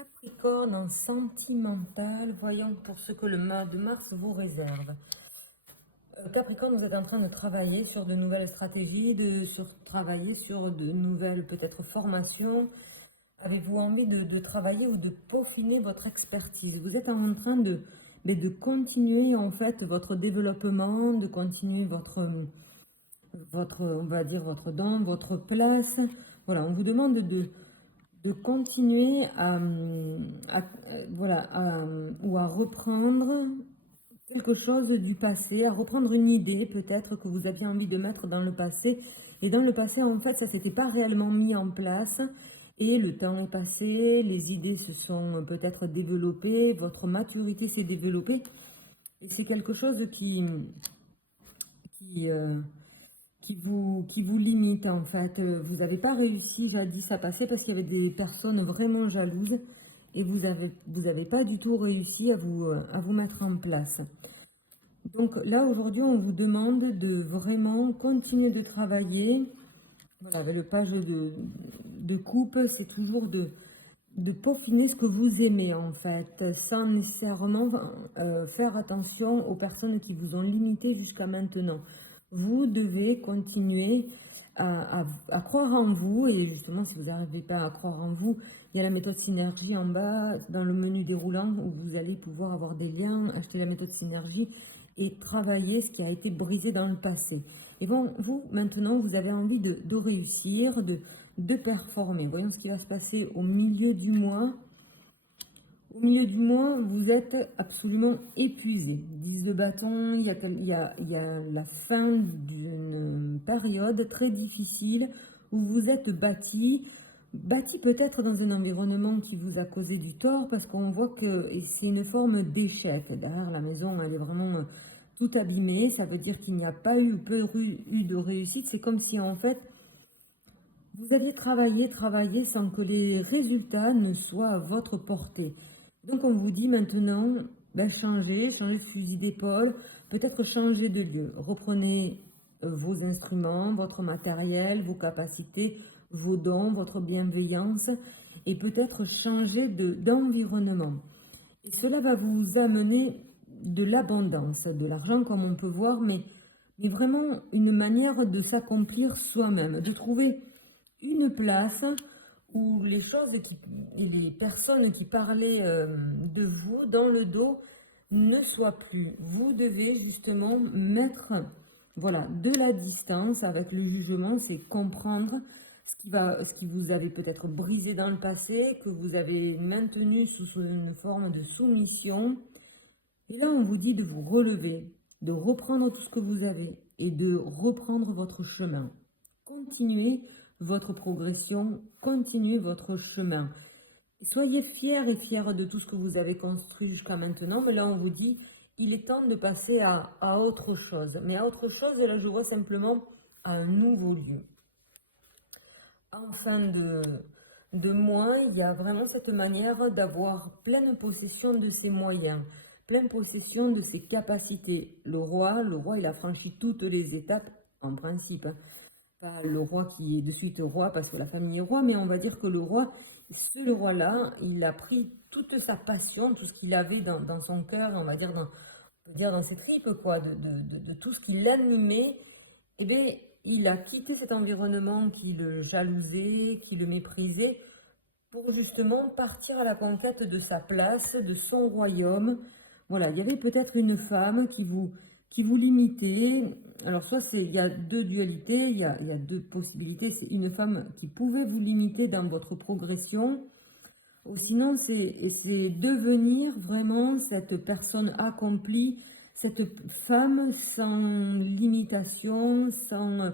Capricorne en sentimental, voyons pour ce que le mois de mars vous réserve. Capricorne, vous êtes en train de travailler sur de nouvelles stratégies, travailler sur de nouvelles peut-être formations. Avez-vous envie de travailler ou de peaufiner votre expertise? Vous êtes en train de continuer en fait votre développement, de continuer on va dire, votre don, votre place. Voilà, on vous demande de continuer voilà, ou à reprendre quelque chose du passé, à reprendre une idée peut-être que vous aviez envie de mettre dans le passé. Et dans le passé, en fait, ça ne s'était pas réellement mis en place. Et le temps est passé, les idées se sont peut-être développées, votre maturité s'est développée. Et c'est quelque chose qui, qui vous limite en fait. Vous n'avez pas réussi jadis à passer parce qu'il y avait des personnes vraiment jalouses et vous avez pas du tout réussi à vous mettre en place. Donc là aujourd'hui on vous demande de vraiment continuer de travailler. Voilà, avec le page de coupe, c'est toujours de peaufiner ce que vous aimez en fait, sans nécessairement faire attention aux personnes qui vous ont limité jusqu'à maintenant. Vous devez continuer à croire en vous, et justement si vous n'arrivez pas à croire en vous, il y a la méthode synergie en bas dans le menu déroulant où vous allez pouvoir avoir des liens, acheter la méthode synergie et travailler ce qui a été brisé dans le passé. Et bon, vous, maintenant, vous avez envie de réussir, de performer. Voyons ce qui va se passer au milieu du mois. Au milieu du mois, vous êtes absolument épuisé. 10 de bâton, il y a la fin d'une période très difficile où vous êtes bâti peut-être dans un environnement qui vous a causé du tort parce qu'on voit que c'est une forme d'échec. Derrière la maison, elle est vraiment tout abîmée. Ça veut dire qu'il n'y a pas eu ou peu eu de réussite. C'est comme si en fait, vous aviez travaillé sans que les résultats ne soient à votre portée. Donc on vous dit maintenant, ben, changez de fusil d'épaule, peut-être changer de lieu. Reprenez vos instruments, votre matériel, vos capacités, vos dons, votre bienveillance et peut-être changer d'environnement. Et cela va vous amener de l'abondance, de l'argent comme on peut voir, mais vraiment une manière de s'accomplir soi-même, de trouver une place où les choses et les personnes qui parlaient de vous dans le dos ne soient plus. Vous devez justement mettre voilà, de la distance avec le jugement, c'est comprendre ce qui vous avait peut-être brisé dans le passé, que vous avez maintenu sous une forme de soumission. Et là, on vous dit de vous relever, de reprendre tout ce que vous avez et de reprendre votre chemin. Continuez votre progression, continuez votre chemin. Soyez fiers et fiers de tout ce que vous avez construit jusqu'à maintenant. Mais là, on vous dit, il est temps de passer à autre chose. Mais à autre chose, là, je vois simplement à un nouveau lieu. En fin de mois, il y a vraiment cette manière d'avoir pleine possession de ses moyens, pleine possession de ses capacités. Le roi, il a franchi toutes les étapes, en principe. Pas le roi qui est de suite roi parce que la famille est roi, mais on va dire que le roi-là, il a pris toute sa passion, tout ce qu'il avait dans son cœur, on va dire dans ses tripes, quoi, de tout ce qui l'animait, et bien, il a quitté cet environnement qui le jalousait, qui le méprisait, pour justement partir à la conquête de sa place, de son royaume. Voilà, il y avait peut-être une femme qui vous limitait. Alors, soit il y a deux dualités, il y a deux possibilités. C'est une femme qui pouvait vous limiter dans votre progression, ou sinon c'est devenir vraiment cette personne accomplie, cette femme sans limitation, sans,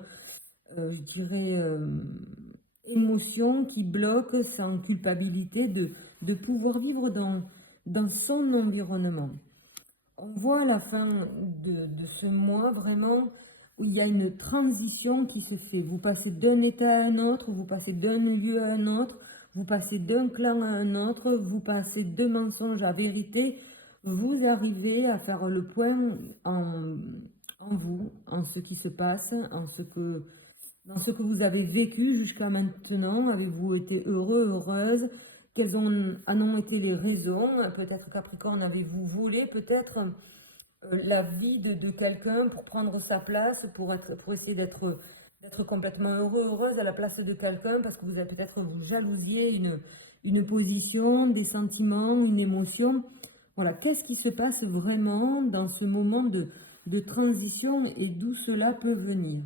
je dirais, émotion qui bloque, sans culpabilité, de pouvoir vivre dans son environnement. On voit à la fin de ce mois vraiment où il y a une transition qui se fait. Vous passez d'un état à un autre, vous passez d'un lieu à un autre, vous passez d'un clan à un autre, vous passez de mensonge à vérité. Vous arrivez à faire le point en vous, en ce qui se passe, dans ce que vous avez vécu jusqu'à maintenant. Avez-vous été heureux, heureuse? en ont été les raisons? Peut-être Capricorne, avez-vous volé peut-être la vie de quelqu'un pour prendre sa place, pour essayer d'être complètement heureux, heureuse à la place de quelqu'un, parce que vous avez peut-être vous jalousiez une position, des sentiments, une émotion. Voilà, qu'est-ce qui se passe vraiment dans ce moment de transition et d'où cela peut venir?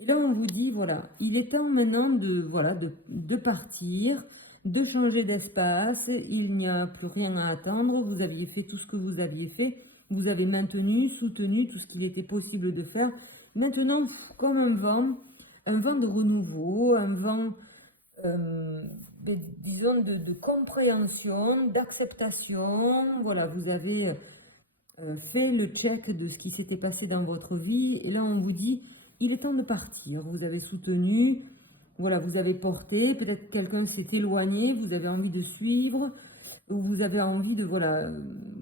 Et là, on vous dit, voilà, il est temps maintenant voilà, de partir, de changer d'espace. Il n'y a plus rien à attendre. Vous aviez fait tout ce que vous aviez fait. Vous avez maintenu, soutenu tout ce qu'il était possible de faire. Maintenant, comme un vent de renouveau, un vent, disons, de compréhension, d'acceptation. Voilà, vous avez fait le check de ce qui s'était passé dans votre vie. Et là, on vous dit, il est temps de partir. Vous avez soutenu, voilà, vous avez porté. Peut-être quelqu'un s'est éloigné, vous avez envie de suivre, ou vous avez envie de, voilà,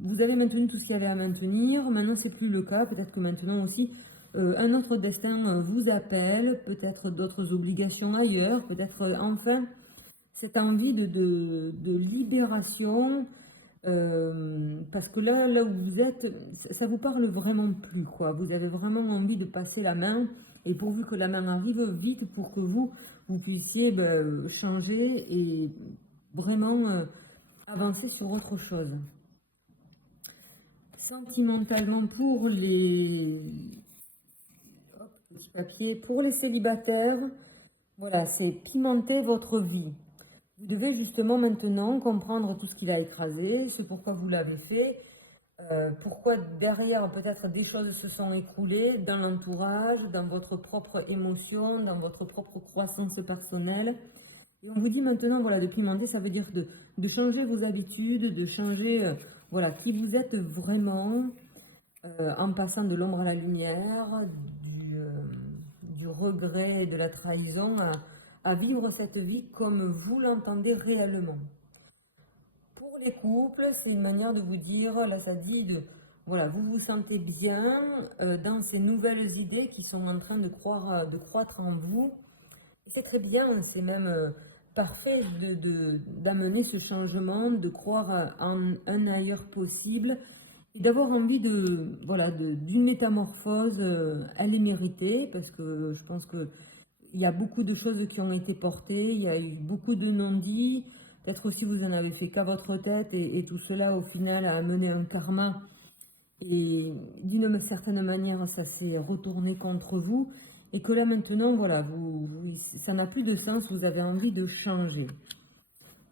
vous avez maintenu tout ce qu'il y avait à maintenir. Maintenant, c'est plus le cas. Peut-être que maintenant aussi, un autre destin vous appelle, peut-être d'autres obligations ailleurs, peut-être enfin cette envie de libération, parce que là où vous êtes, ça vous parle vraiment plus, quoi. Vous avez vraiment envie de passer la main, et pourvu que la main arrive vite pour que vous puissiez changer et vraiment avancer sur autre chose. Sentimentalement, pour les petits papiers, pour les célibataires, voilà, c'est pimenter votre vie. Vous devez justement maintenant comprendre tout ce qu'il a écrasé, ce pourquoi vous l'avez fait, pourquoi derrière peut-être des choses se sont écroulées dans l'entourage, dans votre propre émotion, dans votre propre croissance personnelle. Et on vous dit maintenant, voilà, de pimenter, ça veut dire de changer vos habitudes, de changer voilà, qui vous êtes vraiment, en passant de l'ombre à la lumière, du regret et de la trahison à vivre cette vie comme vous l'entendez réellement. Pour les couples, c'est une manière de vous dire, là ça dit, voilà, vous vous sentez bien dans ces nouvelles idées qui sont en train de croître en vous. Et c'est très bien, c'est même parfait d'amener ce changement, de croire en un ailleurs possible et d'avoir envie voilà, d'une métamorphose. Elle est méritée parce que je pense que il y a beaucoup de choses qui ont été portées, il y a eu beaucoup de non-dits. Peut-être aussi vous en avez fait qu'à votre tête et tout cela au final a amené un karma. Et d'une certaine manière, ça s'est retourné contre vous. Et que là maintenant, voilà, ça n'a plus de sens, vous avez envie de changer.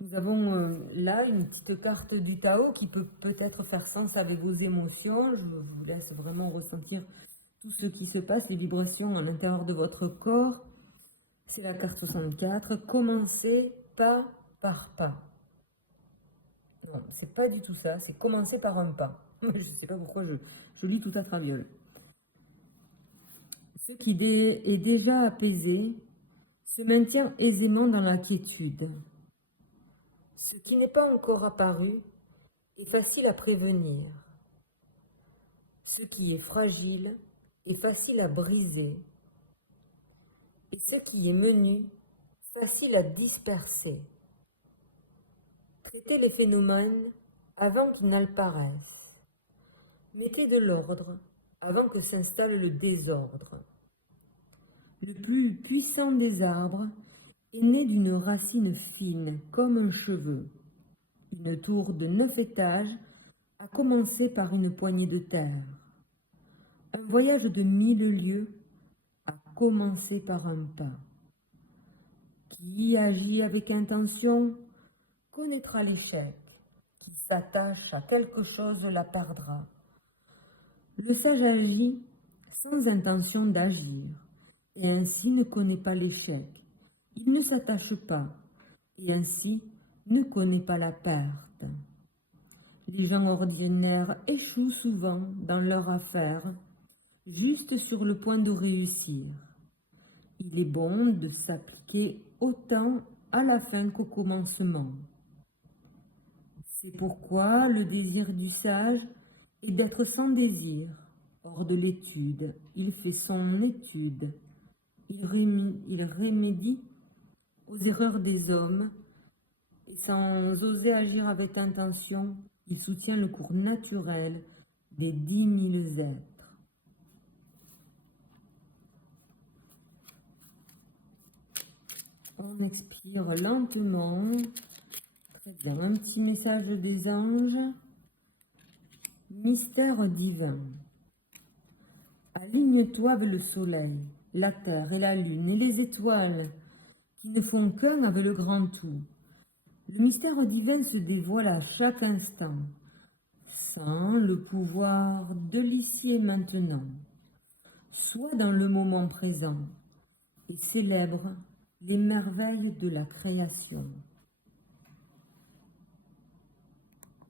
Nous avons là une petite carte du Tao qui peut peut-être faire sens avec vos émotions. Je vous laisse vraiment ressentir tout ce qui se passe, les vibrations à l'intérieur de votre corps. C'est la carte 64. Commencez pas par pas. Non, c'est pas du tout ça. C'est commencer par un pas. Je ne sais pas pourquoi je lis tout à travers. Ce qui est déjà apaisé se maintient aisément dans la quiétude. Ce qui n'est pas encore apparu est facile à prévenir. Ce qui est fragile est facile à briser. Et ce qui est menu, facile à disperser. Traitez les phénomènes avant qu'ils n'apparaissent. Mettez de l'ordre avant que s'installe le désordre. Le plus puissant des arbres est né d'une racine fine comme un cheveu. Une tour de 9 étages a commencé par une poignée de terre. Un voyage de 1000 lieues a commencé par un pas. Qui agit avec intention connaîtra l'échec. Qui s'attache à quelque chose la perdra. Le sage agit sans intention d'agir, et ainsi ne connaît pas l'échec. Il ne s'attache pas, et ainsi ne connaît pas la perte. Les gens ordinaires échouent souvent dans leur affaire, juste sur le point de réussir. Il est bon de s'appliquer autant à la fin qu'au commencement. C'est pourquoi le désir du sage est d'être sans désir. Hors de l'étude, il fait son étude. Il remédie aux erreurs des hommes Et sans oser agir avec intention, il soutient le cours naturel des 10 000 êtres. On expire lentement. Très bien, un petit message des anges. Mystère divin. Aligne-toi avec le soleil, la terre et la lune et les étoiles qui ne font qu'un avec le grand tout. Le mystère divin se dévoile à chaque instant, sans le pouvoir de l'ici et maintenant. Sois dans le moment présent et célèbre les merveilles de la création.